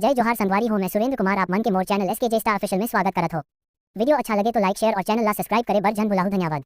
जय जोहार संगवारी हो, मैं सुरेंद्र कुमार आप मन के मोर चैनल SKJ स्टार ऑफिशियल में स्वागत करत हो। वीडियो अच्छा लगे तो लाइक शेयर और चैनल ला सब्सक्राइब करे बर जन भुलाहु। धन्यवाद।